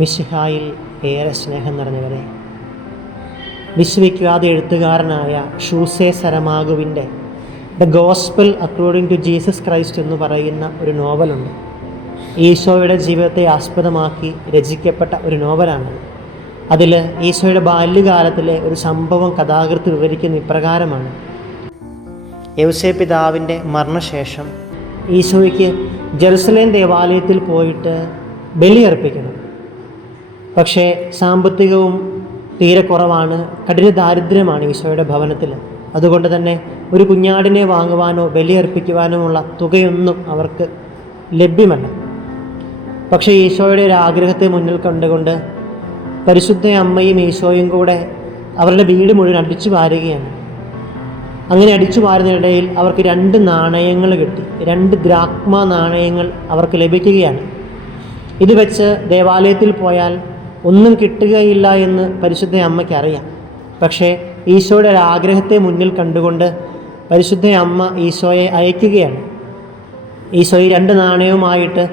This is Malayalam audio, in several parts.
മിശിഹായിൽ ഏറെ സ്നേഹം നിറഞ്ഞവരെ, വിശ്വവിഖ്യാത എഴുത്തുകാരനായ ഷൂസെ സരമാഗുവിൻ്റെ the gospel according to Jesus Christ എന്ന് പറയുന്ന ഒരു നോവലുണ്ട്. ഈശോയുടെ ജീവിതത്തെ ആസ്പദമാക്കി രചിക്കപ്പെട്ട ഒരു നോവലാണ്. അതിൽ ഈശോയുടെ ബാല്യകാലത്തിലെ ഒരു സംഭവം കഥാകൃത്ത് വിവരിക്കുന്ന ഇപ്രകാരമാണ്. യൗസേ പിതാവിൻ്റെ മരണശേഷം ഈശോയ്ക്ക് ജെറുസലേം ദേവാലയത്തിൽ പോയിട്ട് ബലിയർപ്പിക്കണം. പക്ഷേ സാമ്പത്തികവും തീരെ കുറവാണ്, കഠിന ദാരിദ്ര്യമാണ് ഈശോയുടെ ഭവനത്തിൽ. അതുകൊണ്ട് തന്നെ ഒരു കുഞ്ഞാടിനെ വാങ്ങുവാനോ ബലിയർപ്പിക്കുവാനുമുള്ള തുകയൊന്നും അവർക്ക് ലഭ്യമല്ല. പക്ഷേ ഈശോയുടെ ഒരു ആഗ്രഹത്തെ മുന്നിൽ കണ്ടുകൊണ്ട് പരിശുദ്ധ അമ്മയും ഈശോയും കൂടെ അവരുടെ വീട് മുഴുവൻ അടിച്ചു വാരുകയാണ്. അങ്ങനെ അടിച്ചു വാരുന്നതിനിടയിൽ അവർക്ക് 2 നാണയങ്ങൾ കിട്ടി. 2 ദ്രാക്മ നാണയങ്ങൾ അവർക്ക് ലഭിക്കുകയാണ്. ഇത് വെച്ച് ദേവാലയത്തിൽ പോയാൽ ഒന്നും കിട്ടുകയില്ല എന്ന് പരിശുദ്ധ അമ്മയ്ക്ക് അറിയാം. പക്ഷേ ഈശോയുടെ ഒരു ആഗ്രഹത്തെ മുന്നിൽ കണ്ടുകൊണ്ട് പരിശുദ്ധ അമ്മ ഈശോയെ അയക്കുകയാണ്. ഈശോ ഈ 2 നാണയവുമായിട്ട്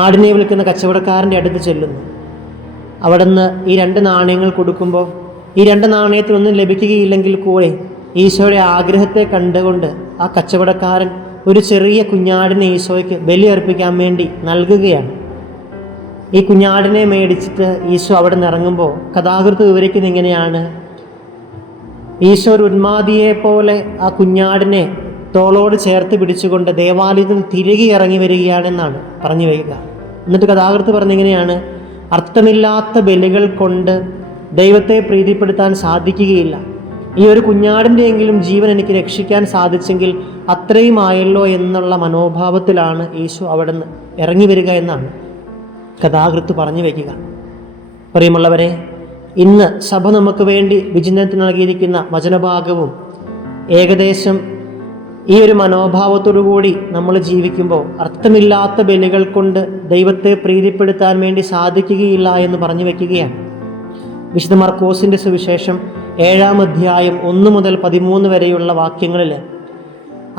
ആടിനെ വിൽക്കുന്ന കച്ചവടക്കാരൻ്റെ അടുത്ത് ചെല്ലുന്നു. അവിടെ നിന്ന് ഈ 2 നാണയങ്ങൾ കൊടുക്കുമ്പോൾ ഈ 2 നാണയത്തിനൊന്നും ലഭിക്കുകയില്ലെങ്കിൽ കൂടെ ഈശോയുടെ ആഗ്രഹത്തെ കണ്ടുകൊണ്ട് ആ കച്ചവടക്കാരൻ ഒരു ചെറിയ കുഞ്ഞാടിനെ ഈശോയ്ക്ക് ബലിയർപ്പിക്കാൻ വേണ്ടി നൽകുകയാണ്. ഈ കുഞ്ഞാടിനെ മേടിച്ചിട്ട് ഈശോ അവിടെ നിന്ന് ഇറങ്ങുമ്പോൾ കഥാകൃത്ത് വിവരിക്കുന്നത് ഇങ്ങനെയാണ്: ഈശോ ഒരു ഉന്മാദിയെ പോലെ ആ കുഞ്ഞാടിനെ തോളോട് ചേർത്ത് പിടിച്ചുകൊണ്ട് ദേവാലയത്തിൽ തിരികെ ഇറങ്ങി വരികയാണെന്നാണ് പറഞ്ഞു വയ്ക്കുക. എന്നിട്ട് കഥാകൃത്ത് പറഞ്ഞിങ്ങനെയാണ്: അർത്ഥമില്ലാത്ത ബലികൾ കൊണ്ട് ദൈവത്തെ പ്രീതിപ്പെടുത്താൻ സാധിക്കുകയില്ല. ഈ ഒരു കുഞ്ഞാടിൻ്റെയെങ്കിലും ജീവൻ എനിക്ക് രക്ഷിക്കാൻ സാധിച്ചെങ്കിൽ അത്രയും ആയല്ലോ എന്നുള്ള മനോഭാവത്തിലാണ് ഈശോ അവിടെ നിന്ന് ഇറങ്ങി വരിക എന്നാണ് കഥാകൃത്ത് പറഞ്ഞു വയ്ക്കുക. പ്രിയമുള്ളവരെ, ഇന്ന് സഭ നമുക്ക് വേണ്ടി വിചിന്തനത്തിന് നൽകിയിരിക്കുന്ന വചനഭാഗവും ഏകദേശം ഈ ഒരു മനോഭാവത്തോടു കൂടി നമ്മൾ ജീവിക്കുമ്പോൾ അർത്ഥമില്ലാത്ത ബലികൾ കൊണ്ട് ദൈവത്തെ പ്രീതിപ്പെടുത്താൻ വേണ്ടി സാധിക്കുകയില്ല എന്ന് പറഞ്ഞു വയ്ക്കുകയാണ്. വിശുദ്ധ മർക്കോസിൻ്റെ സുവിശേഷം 7-ാം അധ്യായം 1 മുതൽ 13 വരെയുള്ള വാക്യങ്ങളിൽ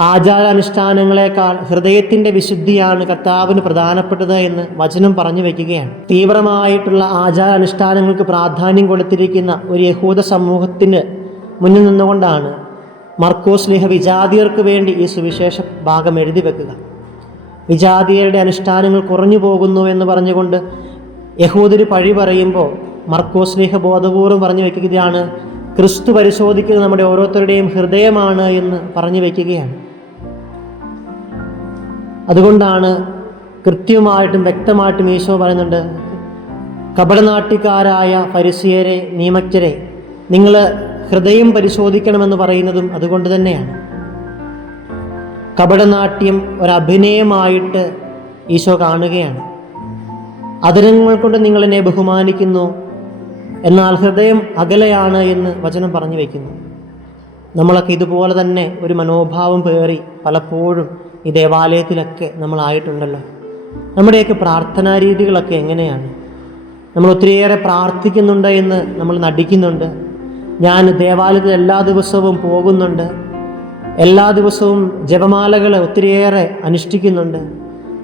ആചാരാനുഷ്ഠാനങ്ങളെക്കാൾ ഹൃദയത്തിൻ്റെ വിശുദ്ധിയാണ് കർത്താവിന് പ്രധാനപ്പെട്ടത് എന്ന് വചനം പറഞ്ഞു വയ്ക്കുകയാണ്. തീവ്രമായിട്ടുള്ള ആചാരാനുഷ്ഠാനങ്ങൾക്ക് പ്രാധാന്യം കൊടുത്തിരിക്കുന്ന ഒരു യഹൂദ സമൂഹത്തിന് മുന്നിൽ നിന്നുകൊണ്ടാണ് മർക്കോസ് ശ്ലീഹ വിജാതിയർക്ക് വേണ്ടി ഈ സുവിശേഷ ഭാഗം എഴുതി വെക്കുക. വിജാതിയരുടെ അനുഷ്ഠാനങ്ങൾ കുറഞ്ഞു പോകുന്നു എന്ന് പറഞ്ഞുകൊണ്ട് യഹൂദർ പഴി പറയുമ്പോൾ മർക്കോസ് ശ്ലീഹ ബോധപൂർവ്വം പറഞ്ഞു വയ്ക്കുകയാണ്: ക്രിസ്തു പരിശോധിക്കുന്നത് നമ്മുടെ ഓരോരുത്തരുടെയും ഹൃദയമാണ് എന്ന് പറഞ്ഞു വയ്ക്കുകയാണ്. അതുകൊണ്ടാണ് കൃത്യമായിട്ടും വ്യക്തമായിട്ടും ഈശോ പറയുന്നുണ്ട്: കപടനാട്യക്കാരായ ഫരിസിയരെ, നിയമജ്ഞരെ, നിങ്ങൾ ഹൃദയം പരിശോധിക്കണമെന്ന് പറയുന്നതും അതുകൊണ്ട് തന്നെയാണ്. കപടനാട്യം ഒരഭിനയമായിട്ട് ഈശോ കാണുകയാണ്. അധരങ്ങൾ കൊണ്ട് നിങ്ങൾ എന്നെ ബഹുമാനിക്കുന്നു, എന്നാൽ ഹൃദയം അകലെയാണ് എന്ന് വചനം പറഞ്ഞു വയ്ക്കുന്നു. നമ്മളൊക്കെ ഇതുപോലെ തന്നെ ഒരു മനോഭാവം പേറി പലപ്പോഴും ഈ ദേവാലയത്തിലൊക്കെ നമ്മളായിട്ടുണ്ടല്ലോ. നമ്മുടെയൊക്കെ പ്രാർത്ഥനാ രീതികളൊക്കെ എങ്ങനെയാണ്? നമ്മൾ ഒത്തിരിയേറെ പ്രാർത്ഥിക്കുന്നുണ്ട് എന്ന് നമ്മൾ നടിക്കുന്നുണ്ട്. ഞാൻ ദേവാലയത്തിൽ എല്ലാ ദിവസവും പോകുന്നുണ്ട്, എല്ലാ ദിവസവും ജപമാലകൾ ഒത്തിരിയേറെ അനുഷ്ഠിക്കുന്നുണ്ട്,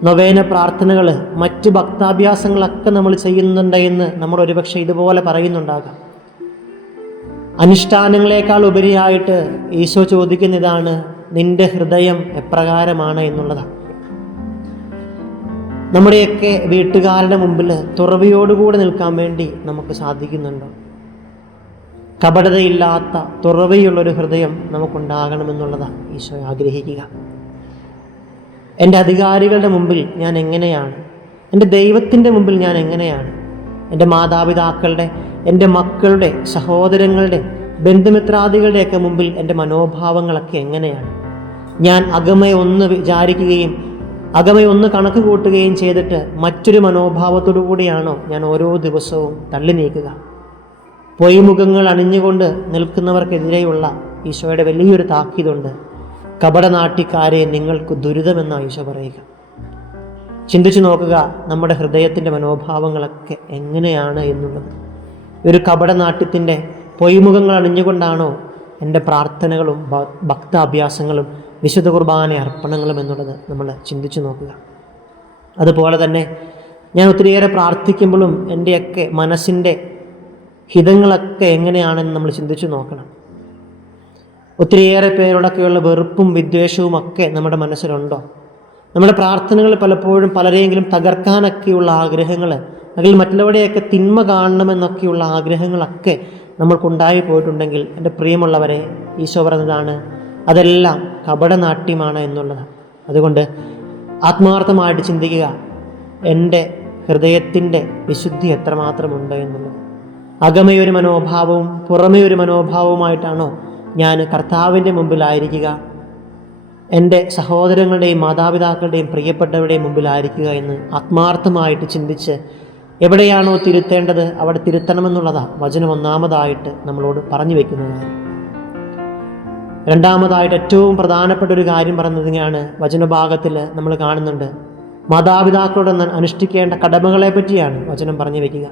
നൊവേന പ്രാർത്ഥനകൾ, മറ്റ് ഭക്താഭ്യാസങ്ങളൊക്കെ നമ്മൾ ചെയ്യുന്നുണ്ട് എന്ന് നമ്മൾ ഒരുപക്ഷെ ഇതുപോലെ പറയുന്നുണ്ടാകാം. അനുഷ്ഠാനങ്ങളെക്കാൾ ഉപരിയായിട്ട് ഈശോ ചോദിക്കുന്ന ഇതാണ്: നിന്റെ ഹൃദയം എപ്രകാരമാണ് എന്നുള്ളതാണ്. നമ്മുടെയൊക്കെ വീട്ടുകാരുടെ മുമ്പിൽ തുറവിയോടുകൂടെ നിൽക്കാൻ വേണ്ടി നമുക്ക് സാധിക്കുന്നുണ്ടോ? കപടതയില്ലാത്ത തുറവിയുള്ളൊരു ഹൃദയം നമുക്കുണ്ടാകണമെന്നുള്ളതാണ് ഈശോ ആഗ്രഹിക്കുക. എൻ്റെ അധികാരികളുടെ മുമ്പിൽ ഞാൻ എങ്ങനെയാണ്? എൻ്റെ ദൈവത്തിൻ്റെ മുമ്പിൽ ഞാൻ എങ്ങനെയാണ്? എൻ്റെ മാതാപിതാക്കളുടെ, എൻ്റെ മക്കളുടെ, സഹോദരങ്ങളുടെ, ബന്ധുമിത്രാദികളുടെയൊക്കെ മുമ്പിൽ എൻ്റെ മനോഭാവങ്ങളൊക്കെ എങ്ങനെയാണ്? ഞാൻ അകമേ ഒന്ന് വിചാരിക്കുകയും അകമേ ഒന്ന് കണക്ക് കൂട്ടുകയും ചെയ്തിട്ട് മറ്റൊരു മനോഭാവത്തോടു കൂടിയാണോ ഞാൻ ഓരോ ദിവസവും തള്ളി നീക്കുക? പൊയ്മുഖങ്ങൾ അണിഞ്ഞുകൊണ്ട് നിൽക്കുന്നവർക്കെതിരെയുള്ള ഈശോയുടെ വലിയൊരു താക്കീതുണ്ട്: കപടനാട്യക്കാരെ, നിങ്ങൾക്ക് ദുരിതമെന്നാണ് ഈശോ പറയുക. ചിന്തിച്ചു നോക്കുക, നമ്മുടെ ഹൃദയത്തിൻ്റെ മനോഭാവങ്ങളൊക്കെ എങ്ങനെയാണ് എന്നുള്ളത്. ഒരു കപടനാട്യത്തിൻ്റെ പൊയ്മുഖങ്ങൾ അണിഞ്ഞുകൊണ്ടാണോ എൻ്റെ പ്രാർത്ഥനകളും ഭക്താഭ്യാസങ്ങളും വിശുദ്ധ കുർബാന അർപ്പണങ്ങളും എന്നുള്ളത് നമ്മൾ ചിന്തിച്ചു നോക്കുക. അതുപോലെ തന്നെ ഞാൻ ഒത്തിരിയേറെ പ്രാർത്ഥിക്കുമ്പോഴും എൻ്റെയൊക്കെ മനസ്സിൻ്റെ ഹിതങ്ങളൊക്കെ എങ്ങനെയാണെന്ന് നമ്മൾ ചിന്തിച്ചു നോക്കണം. ഒത്തിരിയേറെ പേരോടൊക്കെയുള്ള വെറുപ്പും വിദ്വേഷവും ഒക്കെ നമ്മുടെ മനസ്സിലുണ്ടോ? നമ്മുടെ പ്രാർത്ഥനകൾ പലപ്പോഴും പലരെയെങ്കിലും തകർക്കാനൊക്കെയുള്ള ആഗ്രഹങ്ങൾ, അല്ലെങ്കിൽ മറ്റുള്ളവരെയൊക്കെ തിന്മ കാണണമെന്നൊക്കെയുള്ള ആഗ്രഹങ്ങളൊക്കെ നമ്മൾക്കുണ്ടായി പോയിട്ടുണ്ടെങ്കിൽ എൻ്റെ പ്രിയമുള്ളവരെ, ഈശോ പറഞ്ഞതാണ് അതെല്ലാം കപടനാട്യമാണ് എന്നുള്ളതാണ്. അതുകൊണ്ട് ആത്മാർത്ഥമായിട്ട് ചിന്തിക്കുക, എൻ്റെ ഹൃദയത്തിൻ്റെ വിശുദ്ധി എത്രമാത്രമുണ്ട് എന്നുള്ളത്. അകമയൊരു മനോഭാവവും പുറമേ ഒരു മനോഭാവവുമായിട്ടാണോ ഞാൻ കർത്താവിൻ്റെ മുമ്പിലായിരിക്കുക, എൻ്റെ സഹോദരങ്ങളുടെയും മാതാപിതാക്കളുടെയും പ്രിയപ്പെട്ടവരുടെയും മുമ്പിലായിരിക്കുക എന്ന് ആത്മാർത്ഥമായിട്ട് ചിന്തിച്ച് എവിടെയാണോ തിരുത്തേണ്ടത് അവിടെ തിരുത്തണമെന്നുള്ളതാണ് വചനം ഒന്നാമതായിട്ട് നമ്മളോട് പറഞ്ഞു വയ്ക്കുന്ന കാര്യം. രണ്ടാമതായിട്ട് ഏറ്റവും പ്രധാനപ്പെട്ട ഒരു കാര്യം പറയുന്നതിനാണ് വചനഭാഗത്തിൽ നമ്മൾ കാണുന്നുണ്ട്. മാതാപിതാക്കളോട് അനുഷ്ഠിക്കേണ്ട കടമകളെ പറ്റിയാണ് വചനം പറഞ്ഞു വയ്ക്കുക.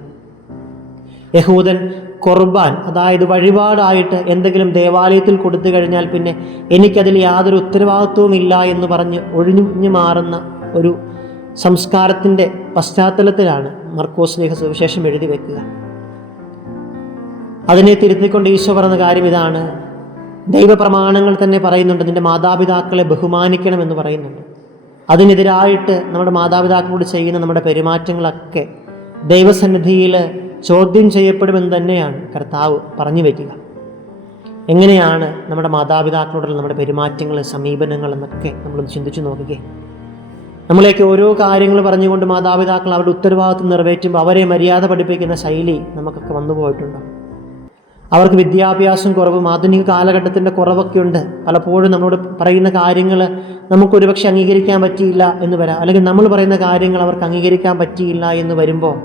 യഹൂദൻ ഖുർബാൻ, അതായത് വഴിപാടായിട്ട് എന്തെങ്കിലും ദേവാലയത്തിൽ കൊടുത്തു കഴിഞ്ഞാൽ പിന്നെ എനിക്കതിൽ യാതൊരു ഉത്തരവാദിത്വവും ഇല്ല എന്ന് പറഞ്ഞ് ഒഴിഞ്ഞു മാറുന്ന ഒരു സംസ്കാരത്തിൻ്റെ പശ്ചാത്തലത്തിലാണ് മർക്കോസ് ലേഖ സുവിശേഷം എഴുതി വെക്കുക. അതിനെ തിരുത്തിക്കൊണ്ട് ഈശോ പറഞ്ഞ കാര്യം ഇതാണ്. ദൈവപ്രമാണങ്ങൾ തന്നെ പറയുന്നുണ്ട്, നിന്റെ മാതാപിതാക്കളെ ബഹുമാനിക്കണമെന്ന് പറയുന്നുണ്ട്. അതിനെതിരായിട്ട് നമ്മുടെ മാതാപിതാക്കളോട് ചെയ്യുന്ന നമ്മുടെ പെരുമാറ്റങ്ങളൊക്കെ ദൈവസന്നിധിയിൽ ചോദ്യം ചെയ്യപ്പെടുമെന്ന് തന്നെയാണ് കർത്താവ് പറഞ്ഞു വയ്ക്കുക. എങ്ങനെയാണ് നമ്മുടെ മാതാപിതാക്കളോടുള്ള നമ്മുടെ പെരുമാറ്റങ്ങൾ, സമീപനങ്ങൾ എന്നൊക്കെ നമ്മളൊന്ന് ചിന്തിച്ചു നോക്കുകയെ. നമ്മളെയൊക്കെ ഓരോ കാര്യങ്ങൾ പറഞ്ഞുകൊണ്ട് മാതാപിതാക്കൾ അവരുടെ ഉത്തരവാദിത്വം നിറവേറ്റുമ്പോൾ അവരെ മര്യാദ പഠിപ്പിക്കുന്ന ശൈലി നമുക്കൊക്കെ വന്നു പോയിട്ടുണ്ടോ? അവർക്ക് വിദ്യാഭ്യാസം കുറവും ആധുനിക കാലഘട്ടത്തിൻ്റെ കുറവൊക്കെ ഉണ്ട്. പലപ്പോഴും നമ്മളോട് പറയുന്ന കാര്യങ്ങൾ നമുക്കൊരുപക്ഷെ അംഗീകരിക്കാൻ പറ്റിയില്ല എന്ന് വരാം, അല്ലെങ്കിൽ നമ്മൾ പറയുന്ന കാര്യങ്ങൾ അവർക്ക് അംഗീകരിക്കാൻ പറ്റിയില്ല എന്ന് വരുമ്പോൾ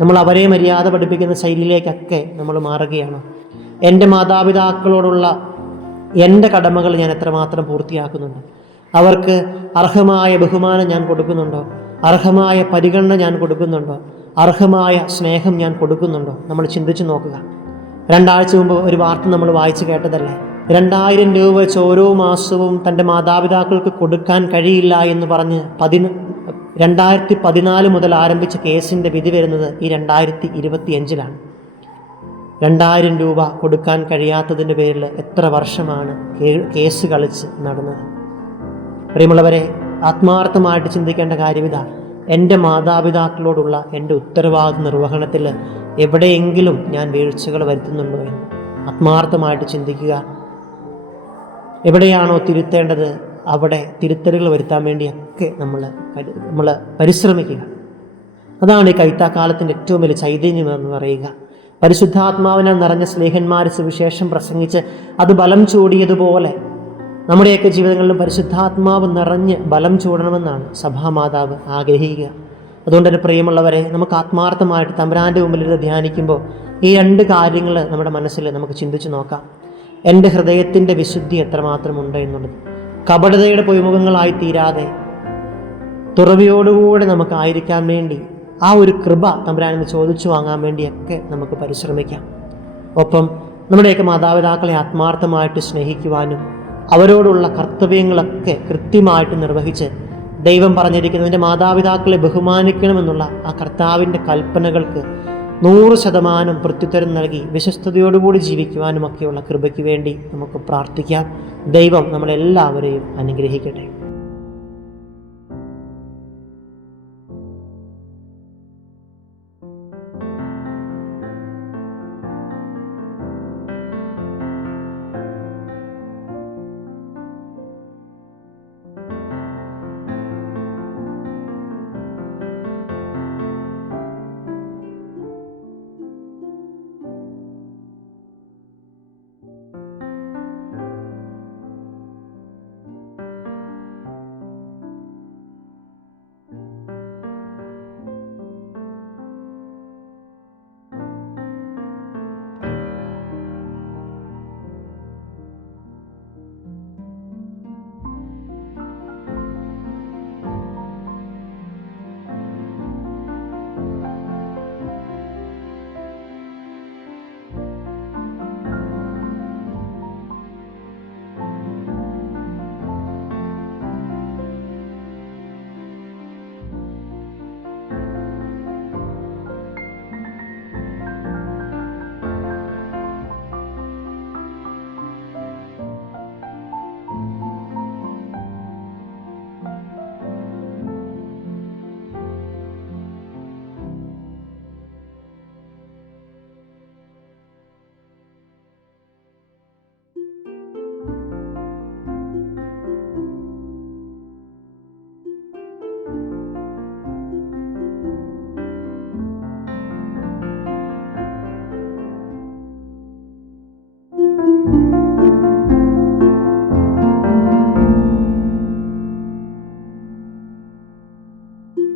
നമ്മൾ അവരെ മര്യാദ പഠിപ്പിക്കുന്ന ശൈലിയിലേക്കൊക്കെ നമ്മൾ മാറുകയാണ്. എൻ്റെ മാതാപിതാക്കളോടുള്ള എൻ്റെ കടമകൾ ഞാൻ എത്രമാത്രം പൂർത്തിയാക്കുന്നുണ്ട്? അവർക്ക് അർഹമായ ബഹുമാനം ഞാൻ കൊടുക്കുന്നുണ്ടോ? അർഹമായ പരിഗണന ഞാൻ കൊടുക്കുന്നുണ്ടോ? അർഹമായ സ്നേഹം ഞാൻ കൊടുക്കുന്നുണ്ടോ? നമ്മൾ ചിന്തിച്ചു നോക്കുക. 2 ആഴ്ച മുമ്പ് ഒരു വാർത്ത നമ്മൾ വായിച്ചു കേട്ടതല്ലേ, 2000 രൂപ വെച്ച് ഓരോ മാസവും തൻ്റെ മാതാപിതാക്കൾക്ക് കൊടുക്കാൻ കഴിയില്ല എന്ന് പറഞ്ഞ് 2014 മുതൽ ആരംഭിച്ച കേസിൻ്റെ വിധി വരുന്നത് ഈ 2025-ലാണ്. 2000 രൂപ കൊടുക്കാൻ കഴിയാത്തതിൻ്റെ പേരിൽ എത്ര വർഷമാണ് കേസ് കളിച്ച് നടന്നത്? പ്രിയമുള്ളവരെ, ആത്മാർത്ഥമായിട്ട് ചിന്തിക്കേണ്ട കാര്യം ഇതാ. എൻ്റെ മാതാപിതാക്കളോടുള്ള എൻ്റെ ഉത്തരവാദിത്വ നിർവഹണത്തിൽ എവിടെയെങ്കിലും ഞാൻ വീഴ്ചകൾ വരുത്തുന്നുണ്ടോ എന്ന് ആത്മാർത്ഥമായിട്ട് ചിന്തിക്കുക. എവിടെയാണോ തിരുത്തേണ്ടത് അവിടെ തിരുത്തലുകൾ വരുത്താൻ വേണ്ടിയൊക്കെ നമ്മൾ പരിശ്രമിക്കുക. അതാണ് ഈ കൈത്താക്കാലത്തിൻ്റെ ഏറ്റവും വലിയ ചൈതന്യമെന്ന് പറയുക. പരിശുദ്ധാത്മാവിനാൽ നിറഞ്ഞ സ്നേഹന്മാർ സുവിശേഷം പ്രസംഗിച്ച് അത് ബലം ചൂടിയതുപോലെ നമ്മുടെയൊക്കെ ജീവിതങ്ങളിലും പരിശുദ്ധാത്മാവ് നിറഞ്ഞ് ബലം ചൂടണമെന്നാണ് സഭാമാതാവ് ആഗ്രഹിക്കുക. അതുകൊണ്ട് തന്നെ പ്രിയമുള്ളവരെ, നമുക്ക് ആത്മാർത്ഥമായിട്ട് തമ്പുരാൻ്റെ മുമ്പിൽ ധ്യാനിക്കുമ്പോൾ ഈ 2 കാര്യങ്ങൾ നമ്മുടെ മനസ്സിൽ നമുക്ക് ചിന്തിച്ച് നോക്കാം. എൻ്റെ ഹൃദയത്തിൻ്റെ വിശുദ്ധി എത്രമാത്രമുണ്ട് എന്നുള്ളത്. കപടതയുടെ പൊയ്മുഖങ്ങളായി തീരാതെ തുറവിയോടുകൂടെ നമുക്കായിരിക്കാൻ വേണ്ടി ആ ഒരു കൃപ തമ്പുരാനിൽ ചോദിച്ചു വാങ്ങാൻ വേണ്ടിയൊക്കെ നമുക്ക് പരിശ്രമിക്കാം. ഒപ്പം നമ്മുടെയൊക്കെ മാതാപിതാക്കളെ ആത്മാർത്ഥമായിട്ട് സ്നേഹിക്കുവാനും അവരോടുള്ള കർത്തവ്യങ്ങളൊക്കെ കൃത്യമായിട്ട് നിർവഹിച്ച് ദൈവം പറഞ്ഞിരിക്കുന്നതിൻ്റെ മാതാപിതാക്കളെ ബഹുമാനിക്കണമെന്നുള്ള ആ കർത്താവിൻ്റെ കൽപ്പനകൾക്ക് 100% പ്രത്യുത്തരം നൽകി വിശ്വസ്തയോടുകൂടി ജീവിക്കുവാനുമൊക്കെയുള്ള കൃപയ്ക്ക് വേണ്ടി നമുക്ക് പ്രാർത്ഥിക്കാം. ദൈവം നമ്മളെല്ലാവരെയും അനുഗ്രഹിക്കട്ടെ.